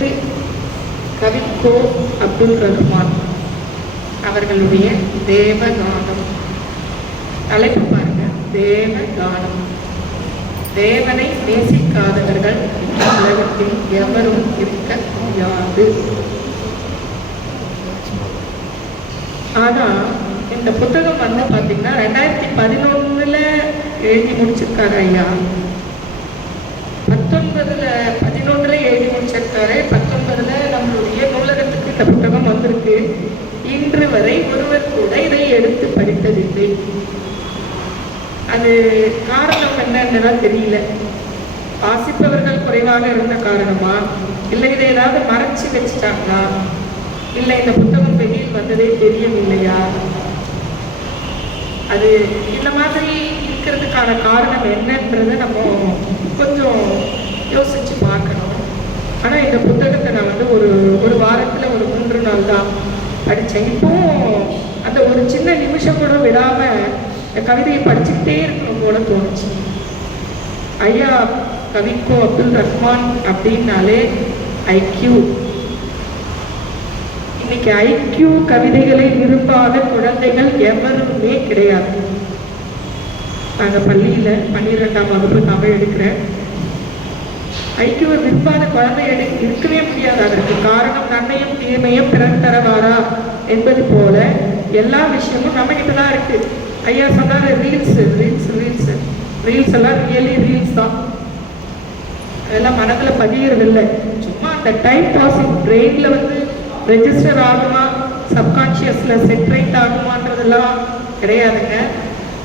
கவிக்கோ அப்துல் ரஹ்மான் அவர்களுடைய தேவகானம். தலைப்பு பாருங்க. தேவகானம். தேவனை நேசிக்காதவர்கள் இந்த உலகத்தில் எவரும் இருக்க முடியாது. ஆனா இந்த புத்தகம் வந்து பாத்தீங்கன்னா ரெண்டாயிரத்தி பதினொன்னுல எழுதி முடிச்சிருக்காரு ஐயா. பத்தொன்பதுல வரை பத்தொன்பதுல நம்மளுடைய நூலகத்துக்கு இந்த புத்தகம் வந்திருக்கு. இன்று வரை ஒருவர் கூட இதை எடுத்து படித்ததில்லை. அது காரணம் என்னன்னுதான் தெரியல. வாசிப்பவர்கள் குறைவாக இருந்த காரணமா? இல்லை இதை ஏதாவது மறைச்சு வச்சுட்டாங்களா? இல்லை இந்த புத்தகம் வெளியில் வந்ததே தெரியவில்லையா? அது இந்த மாதிரி இருக்கிறதுக்கான காரணம் என்னன்றதை நம்ம கொஞ்சம் இந்த புத்தகத்தை நான் வந்து ஒரு ஒரு வாரத்தில் ஒரு மூன்று நாள் தான் படித்தேன் இப்போ அந்த ஒரு சின்ன நிமிஷம் கூட விடாமல் இந்த கவிதையை படிச்சுக்கிட்டே இருக்கணும் போல தோணுச்சு. ஐயா கவிக்கோ அப்துல் ரஹ்மான் அப்படின்னாலே ஐக்யூ இன்னைக்கு ஐக்யூ கவிதைகளை விரும்பாத குழந்தைகள் எவருமே கிடையாது. நாங்கள் பள்ளியில் பன்னிரெண்டாம் வகுப்பு தமிழ் எடுக்கிறேன் ஐக்கியூவை விரும்பாத குழந்தை இருக்கவே முடியாது. அதற்கு காரணம் நன்மையும் தீமையும் பிறன் தரவாரா என்பது போல எல்லா விஷயமும் நம்ம கிட்ட தான் இருக்கு. ஐயா சொன்னாரு ரீல்ஸ் ரீல்ஸ் ரீல்ஸ் ரீல்ஸ் எல்லாம் ரியலி ரீல்ஸ் தான். அதெல்லாம் மனதில் பதியறதில்லை. சும்மா அந்த டைம் பாசிங் பிரெயினில் வந்து ரெஜிஸ்டர் ஆகுமா? சப்கான்ஷியஸில் செட்ரேட் ஆகுமான்றதெல்லாம் கிடையாதுங்க.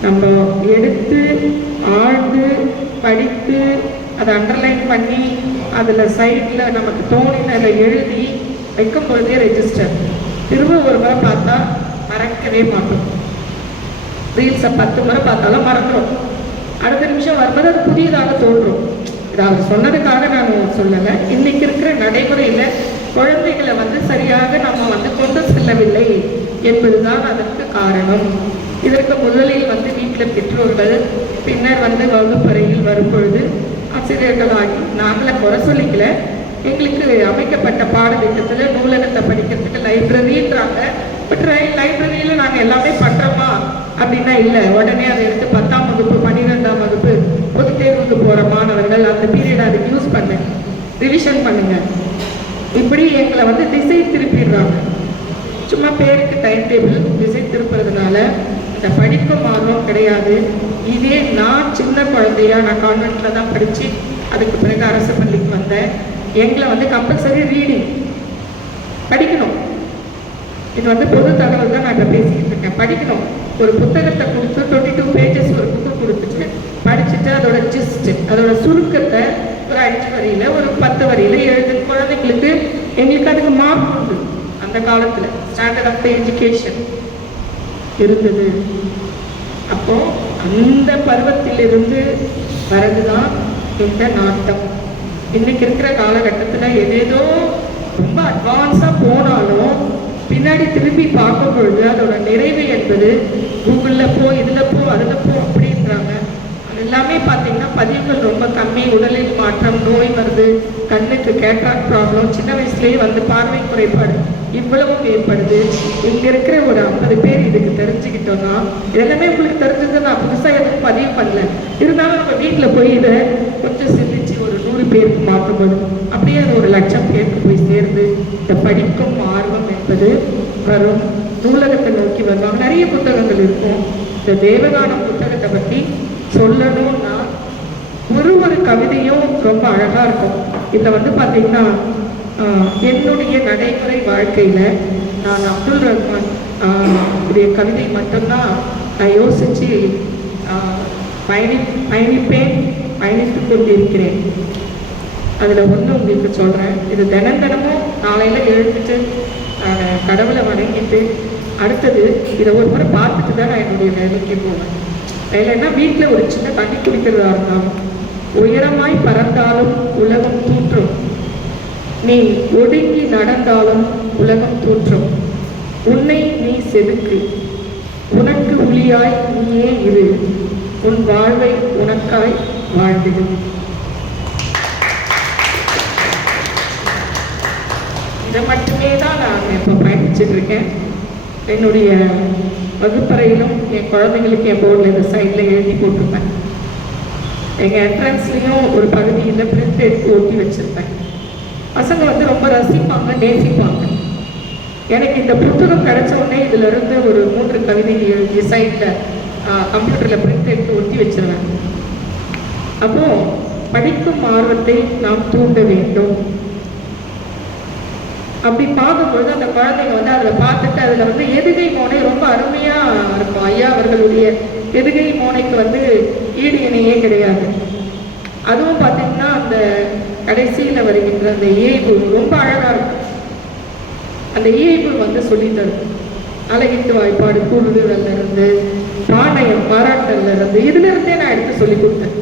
நம்ம எடுத்து ஆழ்ந்து படித்து அதை அண்டர்லைன் பண்ணி அதில் சைடில் நமக்கு தோணினதை எழுதி வைக்கும் பொழுதே ரெஜிஸ்டர் திரும்ப ஒரு முறை பார்த்தா மறக்கவே மாட்டோம். ரீல்ஸை பத்து முறை பார்த்தாலும் மறந்துடும் அடுத்த நிமிஷம் வரும்போது அது புதியதாக தோன்றும். இது அவர் சொன்னதுக்காக நான் சொல்லலை. இன்னைக்கு இருக்கிற நடைமுறையில் குழந்தைகளை வந்து சரியாக நம்ம வந்து கொண்டு செல்லவில்லை என்பதுதான் அதற்கு காரணம். இதற்கு முதலில் வந்து வீட்டில் பெற்றோர்கள் பின்னர் வந்து வகுப்பறையில் வரும்பொழுது ஆசிரியர்களாகி நாங்கள குறை சொல்லிக்கல. எங்களுக்கு அமைக்கப்பட்ட பாடத்திட்டத்தில் நூலகத்தை படிக்கிறதுக்கு லைப்ரரின்றாங்க பட் லைப்ரரியில் நாங்கள் எல்லாமே பண்ணுறோமா அப்படின்னா இல்லை. உடனே அதை எடுத்து பத்தாம் வகுப்பு பன்னிரெண்டாம் வகுப்பு பொது தேர்வுக்கு போகிற மாணவர்கள் அந்த பீரியட் அதை யூஸ் பண்ணு ரிவிஷன் பண்ணுங்க. இப்படி எங்களை வந்து திசை திருப்பிடுறாங்க. சும்மா பேருக்கு டைம் டேபிள் திசை திருப்புறதுனால இந்த படிப்பு ஆர்வம் கிடையாது. இதே நான் சின்ன குழந்தையா நான் கான்வென்ட்ல தான் படித்து அதுக்கு பிறகு அரசு பள்ளிக்கு வந்தேன். எங்களை வந்து கம்பல்சரி ரீடிங் படிக்கணும். இது வந்து பொது தகவல் தான் நான் இப்போ பேசிக்கிட்டு இருக்கேன். படிக்கணும். ஒரு புத்தகத்தை கொடுத்து டுவெண்ட்டி டூ பேஜஸ் ஒரு புக்கு கொடுத்துட்டு படிச்சுட்டு அதோட ஜிஸ்ட் அதோட சுருக்கத்தை ஒரு அஞ்சு வரியில் ஒரு பத்து வரியில் எழுது குழந்தைங்களுக்கு எங்களுக்கு அதுக்கு மார்க் உண்டு. அந்த காலத்தில் ஸ்டாண்டர்ட் ஆஃப் எஜுகேஷன் இருந்தது. அப்போது அந்த பருவத்திலிருந்து வரதுதான் இந்த நாட்டம். இன்னைக்கு இருக்கிற காலகட்டத்தில் எதேதோ ரொம்ப அட்வான்ஸாக போனாலும் பின்னாடி திரும்பி பார்க்கும் பொழுது அதோட நிறைவு என்பது கூகுளில் போ இதில் போ அதில் போ அப்படின்றாங்க. எல்லாமே பார்த்தீங்கன்னா பதிவுகள் ரொம்ப கம்மி உடலில் மாற்றம் நோய் வருது கண்ணுக்கு கேட்ராக் ப்ராப்ளம் சின்ன வயசுலேயே வந்து பார்வை குறைபாடு இவ்வளவும் ஏற்படுது. இங்கே இருக்கிற ஒரு ஐம்பது பேர் இதுக்கு தெரிஞ்சுக்கிட்டோம்னா எல்லாமே உங்களுக்கு தெரிஞ்சது நான் புதுசாக எதுவும் பதிவு பண்ணல. இருந்தாலும் நம்ம வீட்டில் போய் இதை கொஞ்சம் சிந்திச்சு ஒரு நூறு பேருக்கு மாற்றப்படும் அப்படியே அது ஒரு லட்சம் பேருக்கு போய் சேர்ந்து இந்த படிக்கும் ஆர்வம் என்பது வரும். நூலகத்தை நோக்கி வருவாங்க நிறைய புத்தகங்கள் இருக்கும். இந்த தேவகானம் புத்தகத்தை பற்றி சொல்லணும்னா ஒரு ஒரு கவிதையும் ரொம்ப அழகா இருக்கும். இதில் வந்து பார்த்தீங்கன்னா என்னுடைய நடைமுறை வாழ்க்கையில நான் அப்துல் ரஹ்மான் உடைய கவிதை மட்டும்தான் நான் யோசிச்சு பயணி பயணிப்பேன் பயணித்துக் கொண்டிருக்கிறேன். அதில் ஒன்று உங்களுக்கு சொல்கிறேன் இது தினம் தினமும் காலையில் எழுந்துட்டு கடவுளை வணங்கிட்டு அடுத்தது இதை ஒரு முறை பார்த்துட்டு தான் நான் என்னுடைய வேலைக்கு போவேன். இல்லைன்னா வீட்டில் ஒரு சின்ன தண்ணி குடிக்கிறதா இருந்தாலும் உயரமாய் பறந்தாலும் உலகம் தூற்றும். நீ ஒடுங்கி நடந்தாலும் உலகம் தூற்றும். உன்னை நீ செதுக்கு. உனக்கு ஒளியாய் நீயே இரு. உன் வாழ்வை உனக்காய் வாழ்ந்திடும் இதை மட்டுமே தான் நான் இப்போ பயணிச்சுட்டு இருக்கேன். என்னுடைய வகுப்பறையிலும் என் குழந்தைங்களுக்கு என் போர்டில் இந்த சைடில் எழுதி போட்டிருப்பேன். எங்கள் என்ட்ரன்ஸ்லேயும் ஒரு பகுதியில் பிரிண்ட் எடுத்து ஒட்டி வச்சுருப்பேன். பசங்க வந்து ரொம்ப ரசிப்பாங்க நேசிப்பாங்க. எனக்கு இந்த புத்தகம் கிடைச்ச உடனே இதிலிருந்து ஒரு மூன்று கவிதை எழுதி சைடில் கம்ப்யூட்டரில் பிரிண்ட் எடுத்து ஒட்டி வச்சிருவேன். அப்போ படிக்கும் ஆர்வத்தை நாம் தூண்ட வேண்டும். அப்படி பார்க்கும்பொழுது அந்த குழந்தைங்க வந்து அதில் பார்த்துட்டு அதில் வந்து எதுகை மோனை ரொம்ப அருமையாக இருக்கும். ஐயா அவர்களுடைய எதுகை மோனைக்கு வந்து ஈடு இணையே கிடையாது. அதுவும் பார்த்தீங்கன்னா அந்த கடைசியில் வருகின்ற அந்த ஏய்வு ரொம்ப அழகாக இருக்கும். அந்த இயல்பு வந்து சொல்லித் தரும். அழகிட்டு வாய்ப்பாடு கூடுதலிருந்து இருந்து நாணயம் பாராட்டல்ல இருந்து இதுல இருந்தே நான் எடுத்து சொல்லி கொடுத்தேன்.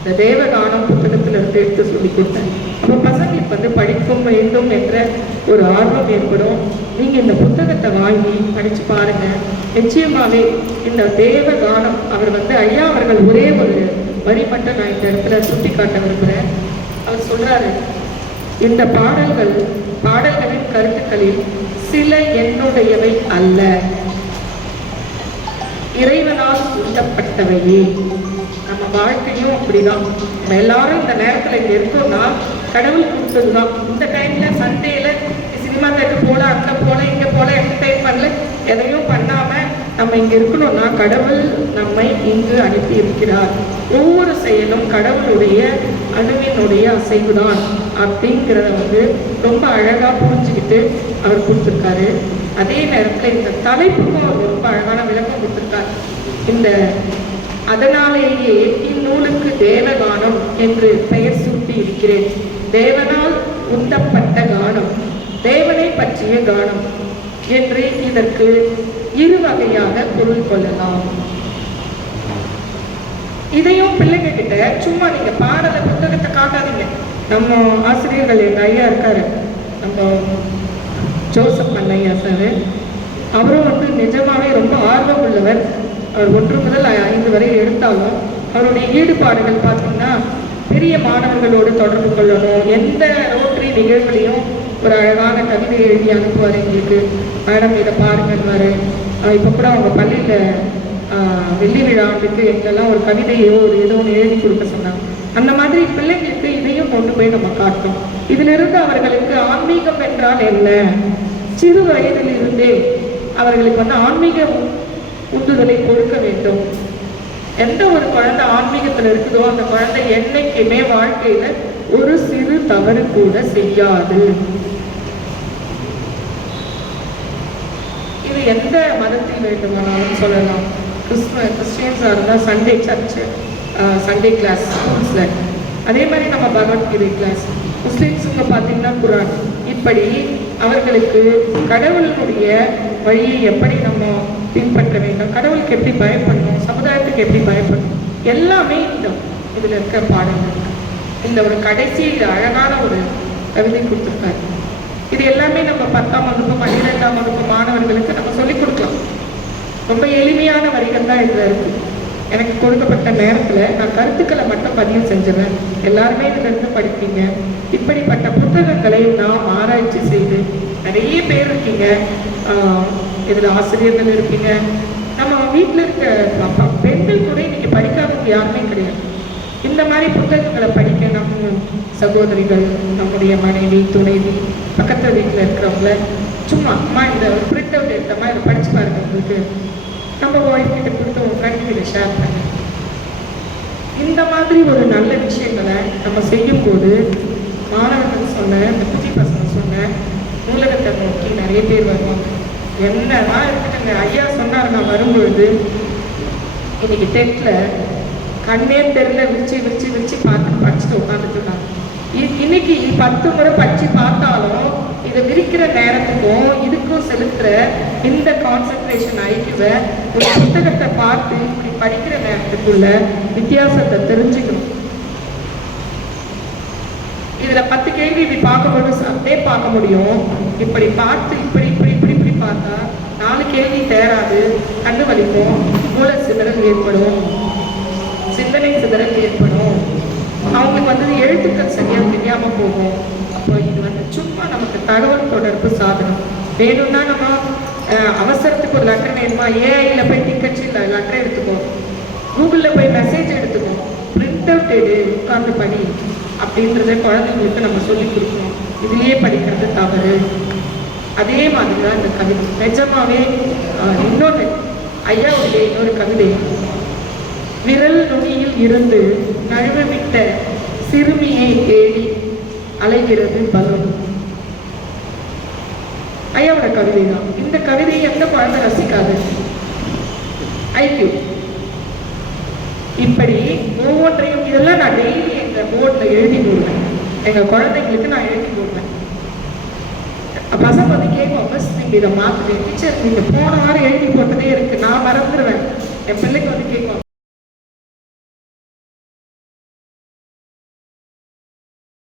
இந்த தேவகானம் புத்தகத்துல இருந்து எடுத்து சொல்லி கொடுத்தேன். அப்போ பசங்களுக்கு வந்து படிக்கும் வேண்டும் என்ற ஒரு ஆர்வம் ஏற்படும். நீங்கள் இந்த புத்தகத்தை வாங்கி படித்து பாருங்கள் நிச்சயமாகவே இந்த தேவ கானம் அவர் வந்து ஐயா அவர்கள் ஒரே ஒரு வரி மட்டும் நான் இந்த இடத்துல சுட்டி காட்ட விரும்புகிறேன் அவர் சொல்கிறாரு இந்த பாடல்கள் பாடல்களின் கருத்துக்களில் சில என்னுடையவை அல்ல. இறைவனால் உண்டப்பட்டவையே வாழ்க்கையும் அப்படிதான். நம்ம எல்லாரும் இந்த நேரத்துல இங்க இருக்கோம்னா கடவுள் கொடுத்ததுதான் இந்த டைம்ல சண்டேல சினிமா தேட்டர் போல அங்க போல இங்க போல என்டர்டைன்மெண்ட்ல எதையும் பண்ணாம நம்ம இங்க இருக்கணும்னா கடவுள் நம்மை இங்கு அனுப்பி இருக்கிறார். ஒவ்வொரு செயலும் கடவுளுடைய அணுவினுடைய அசைவுதான். அப்படிங்கிறத வந்து ரொம்ப அழகா புரிஞ்சுக்கிட்டு அவர் கொடுத்துருக்காரு. அதே நேரத்துல இந்த தலைப்புக்கும் அவர் ரொம்ப அழகான விளக்கம் கொடுத்துருக்காரு. இந்த அதனாலேயே இந்நூலுக்கு தேவகானம் என்று பெயர் சூட்டி இருக்கிறேன். தேவனால் உந்தப்பட்ட கானம் தேவனை பற்றிய கானம் என்று இதற்கு இரு வகையாக பொருள் கொள்ளலாம். இதையும் பிள்ளைங்க கிட்ட சும்மா நீங்க பாடல புத்தகத்தை காட்டாதீங்க. நம்ம ஆசிரியர்கள் எங்க ஐயா இருக்காரு. நம்ம ஜோசப் ஐயா சார். அவரும் வந்து நிஜமாவே ரொம்ப ஆர்வம் உள்ளவர். ஒன்று முதல் ஐந்து வரை எடுத்தாலும் அவருடைய ஈடுபாடுகள் பார்த்தீங்கன்னா பெரிய மாணவர்களோடு தொடர்பு கொள்ளணும். எந்த ரோட்டரி நிகழ்வுலையும் ஒரு அழகான கவிதை எழுதி அனுப்புவார் எங்களுக்கு. மேடம் இதை பாருங்கன்னு இப்போ கூட அவங்க பள்ளியில் வெள்ளி விழாவுக்கு எங்கெல்லாம் ஒரு கவிதையோ ஒரு ஏதோ ஒன்று எழுதி கொடுக்க சொன்னாங்க. அந்த மாதிரி பிள்ளைங்களுக்கு இதையும் கொண்டு போய் நம்ம காட்டணும். இதிலிருந்து அவர்களுக்கு ஆன்மீகம் என்றால் என்ன? சிறு வயதில் இருந்தே அவர்களுக்கு வந்து ஆன்மீக உந்துதலை கொடுக்க வேண்டும். எந்த ஒரு குழந்தை ஆன்மீகத்தில் இருக்குதோ அந்த குழந்தை என்னைக்குமே வாழ்க்கையில ஒரு சிறு தவறு கூட செய்யாது. இது எந்த மதத்தில் வேண்டுமானாலும் சொல்லலாம். கிறிஸ்துவ கிறிஸ்டியன்ஸாக இருந்தால் சண்டே சர்ச்சு சண்டே கிளாஸ் ஸ்கூல்ஸில் அதே மாதிரி நம்ம பகவத்கீதை கிளாஸ் முஸ்லீம்ஸுங்க பார்த்தீங்கன்னா குரான். இப்படி அவர்களுக்கு கடவுளுடைய வழியை எப்படி நம்ம பின்பற்ற வேண்டும்? கடவுளுக்கு எப்படி பயப்படணும் சமுதாயத்துக்கு எப்படி பயப்படணும் எல்லாமே இந்த இதில் இருக்க பாடங்கள் இந்த ஒரு கடைசி அழகான ஒரு கவிதை கொடுத்துருக்காரு. இது எல்லாமே நம்ம பத்தாம் வகுப்பு பன்னிரெண்டாம் வகுப்பு மாணவர்களுக்கு நம்ம சொல்லிக் கொடுக்கலாம். ரொம்ப எளிமையான வரிகள் தான் இதில் இருக்குது எனக்கு கொடுக்கப்பட்ட நேரத்தில் நான் கருத்துக்களை மட்டும் பதிவு செஞ்சுருவேன் எல்லாருமே இதிலிருந்து படிப்பீங்க. இப்படிப்பட்ட புத்தகங்களை நாம் ஆராய்ச்சி செய்து நிறைய பேர் இருக்கீங்க. இதில் ஆசிரியர்கள் இருப்பீங்க. நம்ம வீட்டில் இருக்க பெண்கள் கூட இன்னைக்கு படிக்காதவங்க யாருமே கிடையாது. இந்த மாதிரி புத்தகங்களை படிக்க நம்ம சகோதரிகள் நம்முடைய மனைவி துணைவி பக்கத்து வீட்டில் இருக்கிறவங்கள சும்மா அம்மா இந்த பிரிண்ட் அவுட் எடுத்தமா இதை படிச்சு பாருங்க உங்களுக்கு. நம்ம ஒய்ஃப் கொடுத்து உட்காந்து இதை ஷேர் பண்ணுங்க இந்த மாதிரி ஒரு நல்ல விஷயங்களை நம்ம செய்யும்போது மாணவர்கள் சொன்ன இந்த புத்தி பசங்க சொன்ன நூலகத்தை நோக்கி நிறைய பேர் வருவாங்க. என்னதான் இருக்கட்டுங்க ஐயா சொன்னார் நான் வரும்பொழுது இன்னைக்கு டென்த்தில் கண்ணே தெரியல விரிச்சு விரிச்சு விரிச்சு பார்த்து படிச்சுட்டு உட்காந்துட்டு இருக்காங்க இ- இன்னைக்கு பத்து முறை படிச்சு பார்த்தாலும் விரிக்கிற நேரத்துக்கும் இதுக்கும் செலுத்துற இந்த கான்சென்ட்ரேஷன் ஐக்கியவை ஒரு புத்தகத்தை பார்த்து இப்படி படிக்கிற நேரத்துக்குள்ள வித்தியாசத்தை தெரிஞ்சுக்கணும். இதுல பத்து கேள்வி இப்படி பார்க்கும்போது அப்படியே பார்க்க முடியும். இப்படி பார்த்து இப்படி இப்படி இப்படி இப்படி பார்த்தா நாலு கேள்வி தேராது கண்டு வலிக்கும். மூல சிதறல் ஏற்படும். சிந்தனை சிதறல் ஏற்படும். அவங்களுக்கு வந்து எழுத்துக்கள் சரியாக தெரியாமல் போகும். அப்போ இது வந்து சும்மா நமக்கு தகவல் தொடர்பு சாதனம். வேணும்னா நம்ம அவசரத்துக்கு ஒரு லெட்டர் வேணுமா? ஏஐயில் போய் டிக்கெட்ஸ் இல்லை லெட்டர் எடுத்துக்கோ. கூகுளில் போய் மெசேஜ் எடுத்துக்கோ. பிரிண்ட் அவுட் எடு உட்கார்ந்து படி. அப்படின்றத குழந்தைங்களுக்கு நம்ம சொல்லிக் கொடுக்கணும். இதுலேயே படிக்கிறது தவறு. அதே மாதிரி தான் இந்த கவிதை. நிஜமாவே அஹ், இன்னொன்று ஐயாவுடைய இன்னொரு கவிதை. விரல் நுனியில் இருந்து நழுவவிட்ட சிறுமியை தேடி அலைகிறது பலம். ஐயாவோட கவிதை தான் இந்த கவிதையை எந்த குழந்தை ரசிக்காது. ஐக்கியூ இப்படி ஒவ்வொன்றையும் இதெல்லாம் நான் டெய்லி எங்க போர்ட்ல எழுதி போடுவேன். எங்க குழந்தைங்களுக்கு நான் எழுதி போடுவேன். பசங்க வந்து கேட்கும் மிஸ் நீங்க இதை மாத்துறேன் டீச்சர் நீங்க போன வாரம் எழுதி போட்டதே இருக்கு. நான் மறந்துடுவேன் என் பிள்ளைக்கு வந்து கேட்கும்